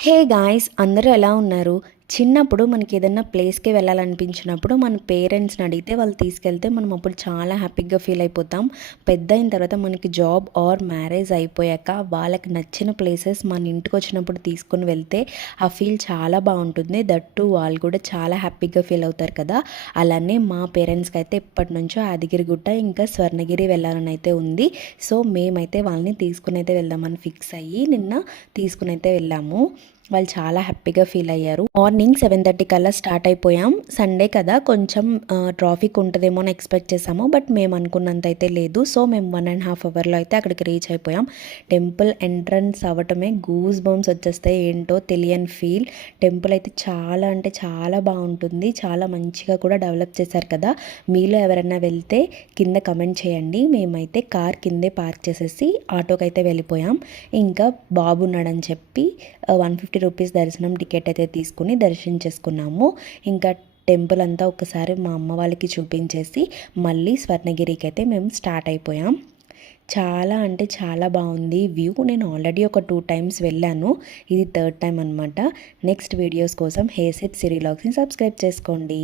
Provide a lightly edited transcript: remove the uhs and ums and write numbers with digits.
Hey guys, అందరూ ఎలా ఉన్నారు? చిన్నప్పుడు మనకి ఏదన్నా ప్లేస్‌కి వెళ్ళాలనిపించినప్పుడు మన పేరెంట్స్‌ని అడిగితే వాళ్ళు తీసుకెళ్తే మనం అప్పుడు చాలా హ్యాపీగా ఫీల్ అయిపోతాం. పెద్దయిన తర్వాత మనకి జాబ్ ఆర్ మ్యారేజ్ అయిపోయాక వాళ్ళకి నచ్చిన ప్లేసెస్ మన ఇంటికొచ్చినప్పుడు తీసుకొని వెళ్తే ఆ ఫీల్ చాలా బావుంటుంది. దట్ టూ వాళ్ళు కూడా చాలా హ్యాపీగా ఫీల్ అవుతారు కదా! అలానే మా పేరెంట్స్‌కైతే ఎప్పటినుంచో యాదగిరిగుట్ట ఇంకా స్వర్ణగిరి వెళ్ళాలని అయితే ఉంది. సో, మేమైతే వాళ్ళని తీసుకొనైతే వెళ్దామని ఫిక్స్ అయ్యి నిన్న తీసుకొనైతే వెళ్ళాము. వాళ్ళు చాలా హ్యాపీగా ఫీల్ అయ్యారు. మార్నింగ్ 7:30 కల్లా స్టార్ట్ అయిపోయాం. సండే కదా కొంచెం ట్రాఫిక్ ఉంటదేమో అని ఎక్స్‌పెక్ట్ చేసాము. బట్ మేము అనుకున్నంత అయితే లేదు. సో, మేము 1½ అవర్‌లో అయితే అక్కడికి రీచ్ అయిపోయాం. టెంపుల్ ఎంట్రన్స్ అవ్వటమే గూస్ బంప్స్ వచ్చేస్తాయి. ఏంటో తెలియని ఫీల్. టెంపుల్ అయితే చాలా అంటే చాలా బావుంటుంది. చాలా మంచిగా కూడా డెవలప్ చేశారు కదా! మీలో ఎవరైనా వెళ్తే కింద కమెంట్ చేయండి. మేమైతే కార్ కిందే పార్క్ చేసేసి ఆటోకైతే వెళ్ళిపోయాం. ఇంకా బాబు ఉన్నాడని చెప్పి 150 రూపీస్ దర్శనం టికెట్ అయితే తీసుకుని దర్శించేసుకున్నాము. ఇంకా టెంపుల్ అంతా ఒకసారి మా అమ్మ వాళ్ళకి చూపించేసి మళ్ళీ స్వర్ణగిరికి అయితే మేము స్టార్ట్ అయిపోయాం. చాలా అంటే చాలా బాగుంది వ్యూ. నేను ఆల్రెడీ ఒక 2 టైమ్స్ వెళ్ళాను. ఇది థర్డ్ టైం అనమాట. నెక్స్ట్ వీడియోస్ కోసం హేసిప్ సిరీ వ్లాగ్స్ని సబ్స్క్రైబ్ చేసుకోండి.